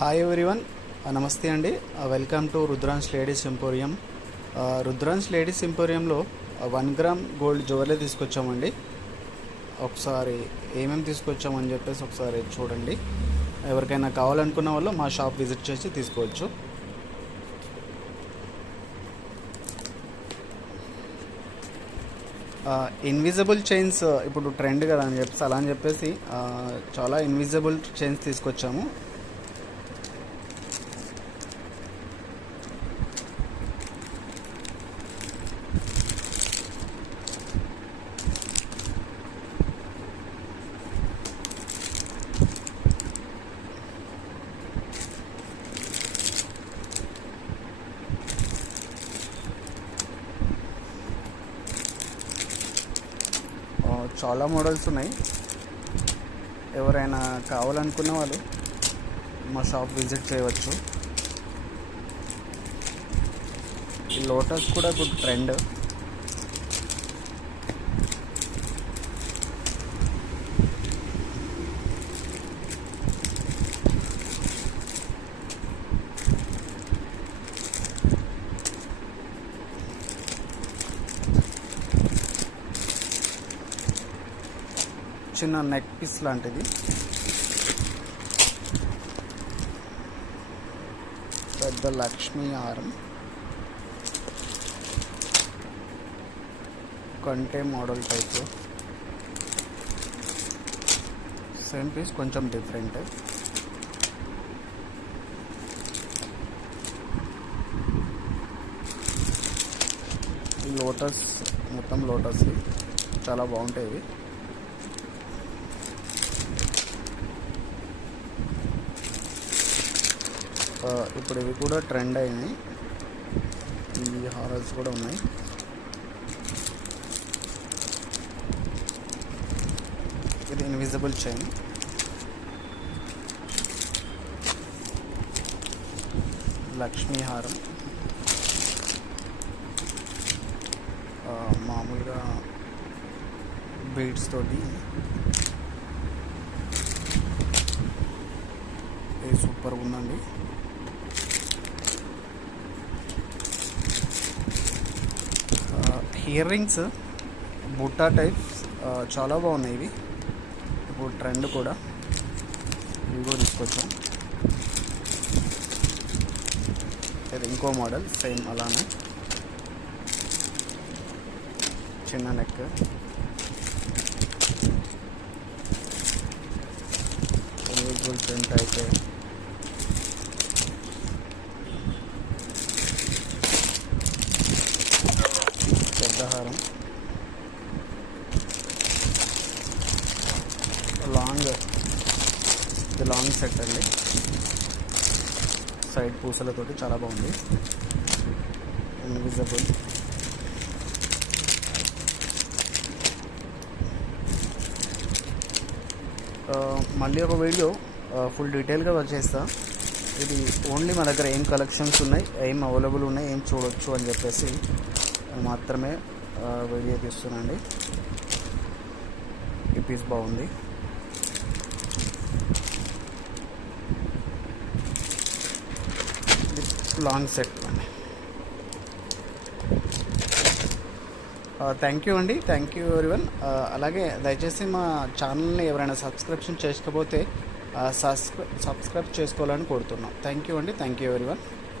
Hi everyone, నమస్తే అండి. Welcome to Rudran's ladies emporium. Rudran's ladies ఎంపోరియంలో 1 గ్రామ్ గోల్డ్ జ్యువెలరీ తీసుకొచ్చామండి. ఒకసారి ఏమేమి తీసుకొచ్చామని చెప్పేసి ఒకసారి చూడండి. ఎవరికైనా కావాలనుకున్న వాళ్ళు మా షాప్ విజిట్ చేసి తీసుకోవచ్చు. ఇన్విజిబుల్ చైన్స్ ఇప్పుడు ట్రెండ్ కదా అని చెప్పేసి అలా అని చెప్పేసి చాలా ఇన్విజిబుల్ చైన్స్ తీసుకొచ్చాము. చాలా మోడల్స్ ఉన్నాయి. ఎవరైనా కావాలనుకున్న వాళ్ళు మా షాప్ విజిట్ చేయవచ్చు. ఈ లోటస్ కూడా గుడ్ ట్రెండ్. చిన్న నెక్ పీస్ లాంటిది. పెద్ద లక్ష్మీ హారం, కంటే మోడల్ టైప్. సేమ్ పీస్, కొంచెం డిఫరెంట్. లోటస్, మొత్తం లోటస్ చాలా బాగుంటాయి. ఇప్పుడు ఇవి కూడా ట్రెండ్ అయినాయి. ఈ హారల్స్ కూడా ఉన్నాయి. ఇది ఇన్విజిబుల్ చైన్. లక్ష్మీ హారం మామూలుగా బీడ్స్ తోటి. ఇది సూపర్ ఉందండి. ఇయర్ రింగ్స్ బుట్టా టైప్స్ చాలా బాగున్నాయి. ఇవి ఇప్పుడు ట్రెండ్ కూడా. ఇవి కూడా తీసుకొచ్చాం. ఇది ఇంకో మోడల్, సేమ్ అలానే చిన్న నెక్. ఇన్విజిబుల్ ప్రింట్ అయితే హారం. ఇది లాంగ్ సెట్ అండి. సైడ్ పూసలతోటి చాలా బాగుంది. ఇన్విజిబుల్. మళ్ళీ ఒక వీడియో ఫుల్ డీటెయిల్గా వచ్చేస్తా. ఇది ఓన్లీ మా దగ్గర ఏం కలెక్షన్స్ ఉన్నాయి, ఏం అవైలబుల్ ఉన్నాయి, ఏం చూడవచ్చు అని చెప్పేసి మాత్రమే వీడియో తీస్తున్నాండి. ఈ పీస్ బాగుంది. లాంగ్ సెట్ అండి. థ్యాంక్ యూ అండి. Thank you everyone. అలాగే దయచేసి మా ఛానల్ని ఎవరైనా సబ్స్క్రిప్షన్ చేసుకోకపోతే సబ్స్క్రైబ్ చేసుకోవాలని కోరుతున్నాం. థ్యాంక్ యూ అండి. Thank you everyone.